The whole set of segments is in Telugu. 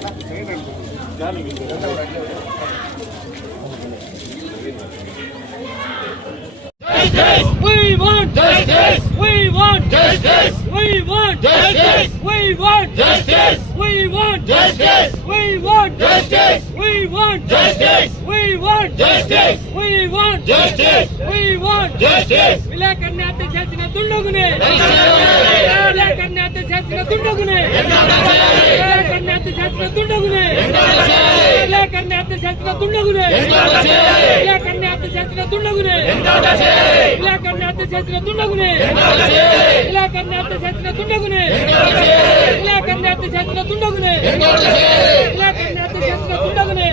We want justice. We want justice. We want justice. We want justice. We want justice. We want justice. We want justice. We want justice. We want justice. We want justice. విలేకరుని హత్య చేసిన దుండగుని విలేకరుని హత్య చేసిన దుండగుని విలేకరుని హత్య చేసిన దుండగుని విలేకరుని హత్య చేసిన దుండగుని విలేకరుని హత్య చేసిన దుండగుని విలేకరుని హత్య చేసిన దుండగుని విలేకరుని హత్య చేసిన దుండగుని విలేకరుని హత్య చేసిన దుండగుని విలేకరుని హత్య చేసిన దుండగుని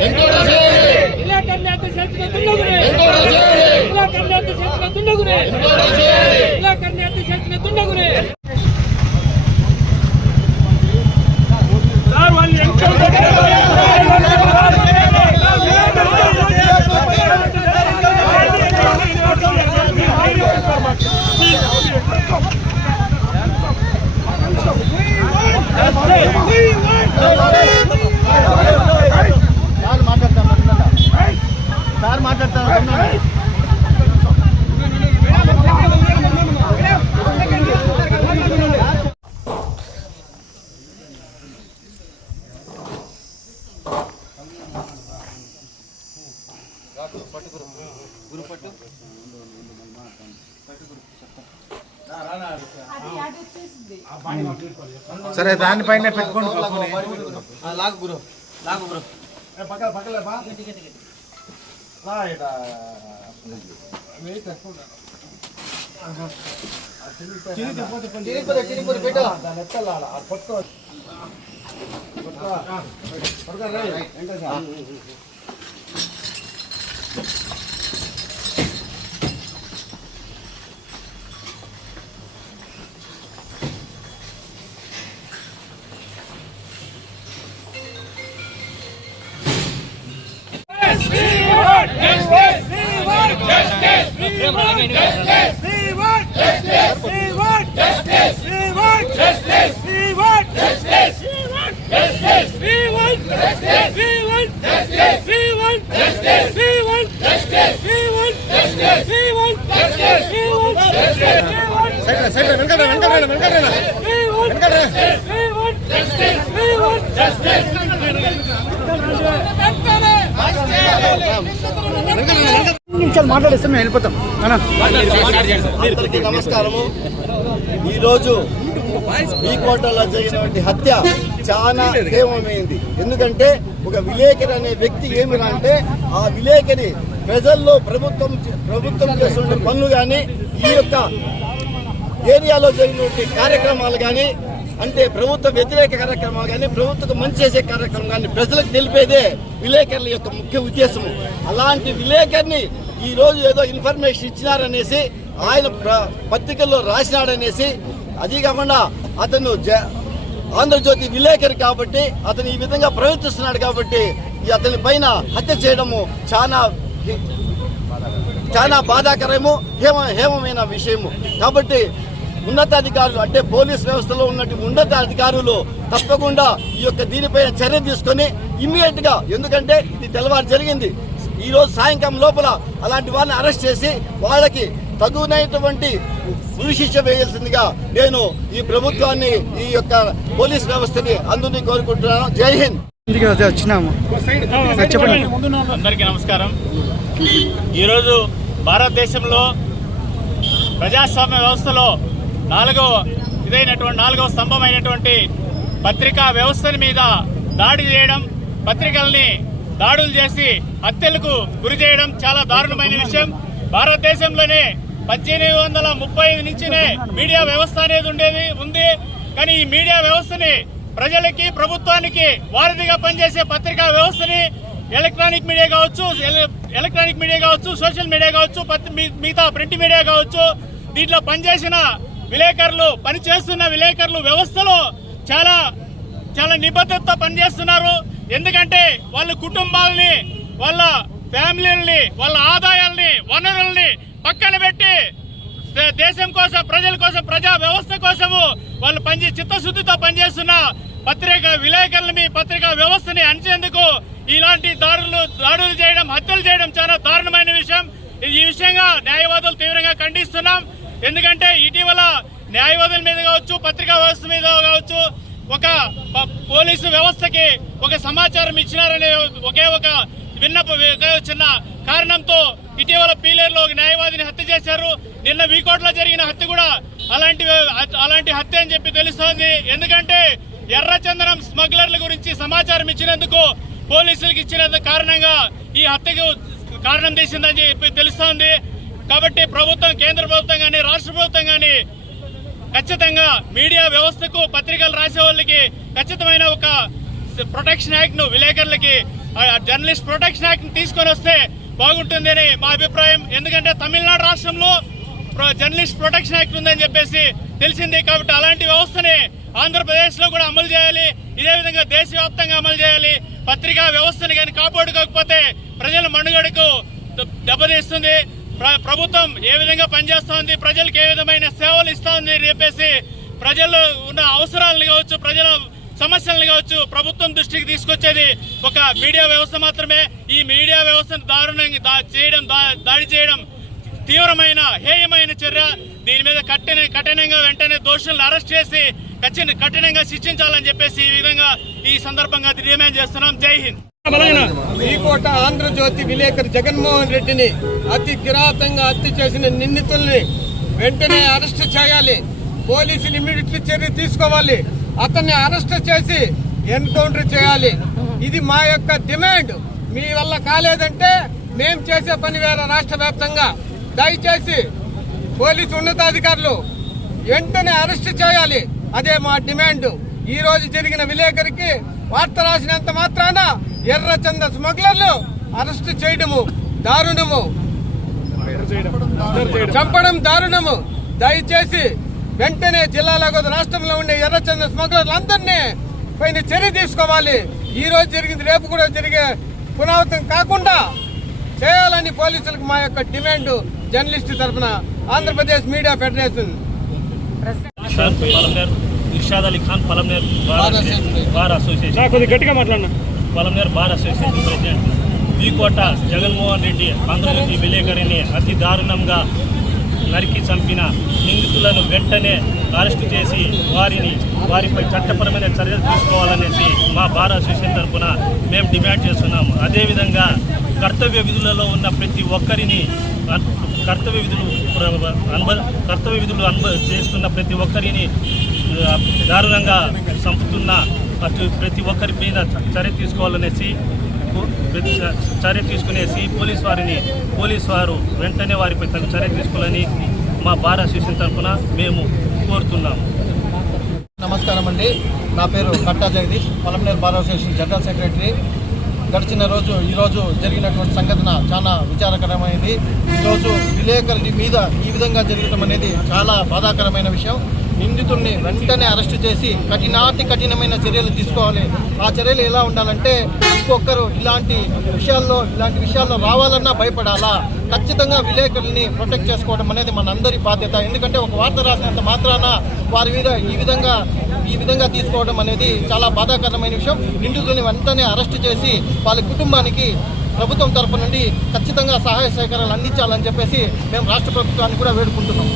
విలేకరుని హత్య చేసిన దుండగుని విలేకరుని హత్య చేసిన దుండగుని విలేకరుని హత్య చేసిన దుండగుని సార్ వాళ్ళు సరే దానిపైన పెట్టుకోండి లాగు గురు లాగు గురు పక్కల పక్కల బా నిమిషాలు మాట్లాడిస్తే మేము వెళ్ళిపోతాం. అందరికీ నమస్కారము. ఈరోజు ఈ కోటలో జరిగినటువంటి హత్య చాలా హేమమైంది. ఎందుకంటే ఒక విలేకరి అనే వ్యక్తి ఏమిరా అంటే ఆ విలేకరి ప్రజల్లో ప్రభుత్వం చేస్తున్న పనులు కానీ ఈ యొక్క ఏరియాలో జరిగినటువంటి కార్యక్రమాలు కానీ అంటే ప్రభుత్వ వ్యతిరేక కార్యక్రమాలు కానీ ప్రభుత్వం మంచి చేసే కార్యక్రమం కానీ ప్రజలకు తెలిపేదే విలేకరుల యొక్క ముఖ్య ఉద్దేశము. అలాంటి విలేకరిని ఈ రోజు ఏదో ఇన్ఫర్మేషన్ ఇచ్చినారనేసి ఆయన పత్రికల్లో రాసినాడనేసి, అది కాకుండా అతను ఆంధ్రజ్యోతి విలేకరి కాబట్టి అతను ఈ విధంగా ప్రవర్తిస్తున్నాడు కాబట్టి అతని పైన హత్య చేయడము చాలా బాధాకరము, హేమమైన విషయము. కాబట్టి ఉన్నతాధికారులు అంటే పోలీస్ వ్యవస్థలో ఉన్నటువంటి ఉన్నతాధికారులు తప్పకుండా ఈ యొక్క దీనిపైన చర్య తీసుకొని ఇమ్మీడియట్ గా, ఎందుకంటే ఇది తెల్లవారు జరిగింది, ఈ రోజు సాయంకాలం లోపల అలాంటి వాళ్ళని అరెస్ట్ చేసి వాళ్ళకి తగునైనటువంటి ఉరిశిక్ష వేయాల్సిందిగా నేను ఈ ప్రభుత్వాన్ని ఈ యొక్క పోలీస్ వ్యవస్థని అందరినీ కోరుకుంటున్నాను. జై హింద్. అందరికీ నమస్కారం. ఈరోజు భారతదేశంలో ప్రజాస్వామ్య వ్యవస్థలో నాలుగవ స్తంభమైనటువంటి పత్రికా వ్యవస్థల మీద దాడి చేయడం, పత్రికల్ని దాడులు చేసి హత్యలకు గురి చేయడం చాలా దారుణమైన విషయం. భారతదేశంలోనే 1835 నుంచినే మీడియా వ్యవస్థ అనేది ఉంది. కానీ ఈ మీడియా వ్యవస్థని ప్రజలకి ప్రభుత్వానికి వారధిగా పనిచేసే పత్రికా వ్యవస్థని ఎలక్ట్రానిక్ మీడియా కావచ్చు, సోషల్ మీడియా కావచ్చు, మిగతా ప్రింట్ మీడియా కావచ్చు, దీంట్లో పనిచేస్తున్న విలేకరులు వ్యవస్థలో చాలా చాలా నిబద్ధతతో పనిచేస్తున్నారు. ఎందుకంటే వాళ్ళ కుటుంబాలని, వాళ్ళ ఫ్యామిలీలని, వాళ్ళ ఆదాయాల్ని, వనరుల్ని పక్కన పెట్టి దేశం కోసం, ప్రజల కోసం, ప్రజా వ్యవస్థ కోసము వాళ్ళు చిత్తశుద్ధితో పనిచేస్తున్న పత్రికా వ్యవస్థని అణచేందుకు ఇలాంటి దాడులు చేయడం, హత్యలు చేయడం చాలా దారుణమైన విషయం. ఈ విషయంగా న్యాయవాదులు తీవ్రంగా ఖండిస్తున్నాం. ఎందుకంటే ఇటీవల న్యాయవాదుల మీద కావచ్చు, పత్రికా వ్యవస్థ మీద కావచ్చు, ఒక పోలీసు వ్యవస్థకి ఒక సమాచారం ఇచ్చినారనే ఒకే ఒక చిన్న కారణంతో ఇటీవల పీలేరులో ఒక న్యాయవాదిని హత్య చేశారు. నిన్న వీకోట్లో జరిగిన హత్య కూడా అలాంటి హత్య అని చెప్పి తెలుస్తోంది. ఎందుకంటే ఎర్రచందనం స్మగ్లర్ల గురించి సమాచారం ఇచ్చినందుకు పోలీసులకు ఇచ్చినందుకు కారణంగా ఈ హత్యకు కారణం తీసిందని చెప్పి తెలుస్తోంది. కాబట్టి ప్రభుత్వం, కేంద్ర ప్రభుత్వం కానీ రాష్ట్ర ప్రభుత్వం కానీ ఖచ్చితంగా మీడియా వ్యవస్థకు, పత్రికలు రాసే వాళ్ళకి ఖచ్చితమైన ఒక ప్రొటెక్షన్ యాక్ట్ ను, విలేకరులకి జర్నలిస్ట్ ప్రొటెక్షన్ యాక్ట్ ను తీసుకొని వస్తే బాగుంటుందని మా అభిప్రాయం. ఎందుకంటే తమిళనాడు రాష్ట్రంలో జర్నలిస్ట్ ప్రొటెక్షన్ యాక్ట్ ఉందని చెప్పేసి తెలిసింది. కాబట్టి అలాంటి వ్యవస్థని ఆంధ్రప్రదేశ్ లో కూడా అమలు చేయాలి. ఇదే విధంగా దేశవ్యాప్తంగా అమలు చేయాలి. పత్రికా వ్యవస్థని కానీ కాపాడుకోకపోతే ప్రజల మనుగడకు దెబ్బతీస్తుంది. ప్రభుత్వం ఏ విధంగా పనిచేస్తోంది, ప్రజలకు ఏ విధమైన సేవలు ఇస్తోంది అని చెప్పేసి ప్రజల్లో ఉన్న అవసరాలను కావచ్చు, ప్రజల సమస్యలను కావచ్చు ప్రభుత్వం దృష్టికి తీసుకొచ్చేది ఒక మీడియా వ్యవస్థ మాత్రమే. ఈ మీడియా వ్యవస్థను దారుణంగా దాడి చేయడం తీవ్రమైన, హేయమైన చర్య. దీని మీద కఠినంగా వెంటనే దోషులను అరెస్ట్ చేసి కఠినంగా శిక్షించాలని చెప్పేసి ఈ విధంగా ఈ సందర్భంగా డిమాండ్ చేస్తున్నాం. జై హింద్. వీకోట ఆంధ్రజ్యోతి విలేకరి జగన్మోహన్ రెడ్డిని అతి కిరాతంగా హత్య చేసిన నిందితుల్ని వెంటనే అరెస్ట్ చేయాలి. పోలీసులు ఇమ్మీడియట్లీ చర్య తీసుకోవాలి. అతన్ని అరెస్ట్ చేసి ఎన్కౌంటర్ చేయాలి. ఇది మా యొక్క డిమాండ్. మీ వల్ల కాలేదంటే మేం చేసే పని వేరే. రాష్ట్ర వ్యాప్తంగా దయచేసి పోలీసు ఉన్నతాధికారులు వెంటనే అరెస్ట్ చేయాలి. అదే మా డిమాండ్. ఈ రోజు జరిగిన విలేకరికి వార్త రాసినంత మాత్రాన ఎర్రచంద స్మగ్లర్లు అరెస్ట్ చేయడము దారుణము, చంపడం దారుణము. దయచేసి వెంటనే జిల్లాలో రాష్ట్రంలో ఉండే ఎర్రచంద స్మగ్లర్లందరినీ పైన చర్య తీసుకోవాలి. ఈ రోజు జరిగింది రేపు కూడా జరిగే పునరావృతం కాకుండా చేయాలని పోలీసులకు మా యొక్క డిమాండ్. జర్నలిస్టు తరఫున Andhra Pradesh media federation Irshad Ali Khan Palamaner bar association Palamaner bar association president. V Kota Jaganmohan Reddy Andhra Jyothi విలేకరిని అతి దారుణంగా నరికి చంపిన నిందితులను వెంటనే అరెస్టు చేసి వారిపై చట్టపరమైన చర్యలు తీసుకోవాలనేసి మా బార్ అసోసియేషన్ తరఫున మేము డిమాండ్ చేస్తున్నాము. అదేవిధంగా కర్తవ్య విధులలో ఉన్న ప్రతి ఒక్కరిని కర్తవ్య విధులు చేస్తున్న ప్రతి ఒక్కరిని దారుణంగా చంపుతున్న ప్రతి ఒక్కరి మీద చర్య తీసుకునేసి పోలీసు వారు వెంటనే వారిపై తగు చర్య తీసుకోవాలని మా బార్ అసోసియేషన్ తరఫున మేము కోరుతున్నాము. నమస్కారం అండి. నా పేరు Katta Jagadish, Palamaner bar association general secretary. గడిచిన ఈరోజు జరిగినటువంటి సంఘటన చాలా విచారకరమైనది. ఈరోజు విలేకరుల మీద ఈ విధంగా జరగడం అనేది చాలా బాధాకరమైన విషయం. నిందితుల్ని వెంటనే అరెస్టు చేసి కఠినమైన చర్యలు తీసుకోవాలి. ఆ చర్యలు ఎలా ఉండాలంటే ఇంకొకరు ఇలాంటి విషయాల్లో రావాలన్నా భయపడాలా. ఖచ్చితంగా విలేకరుల్ని ప్రొటెక్ట్ చేసుకోవడం అనేది మనందరి బాధ్యత. ఎందుకంటే ఒక వార్త రాసినంత మాత్రాన వారి మీద ఈ విధంగా తీసుకోవడం అనేది చాలా బాధాకరమైన విషయం. నిందితుల్ని వెంటనే అరెస్టు చేసి వాళ్ళ కుటుంబానికి ప్రభుత్వం తరపు నుండి ఖచ్చితంగా సహాయ సహకారాలు అందించాలని చెప్పేసి మేము రాష్ట్ర ప్రభుత్వాన్ని కూడా వేడుకుంటున్నాం.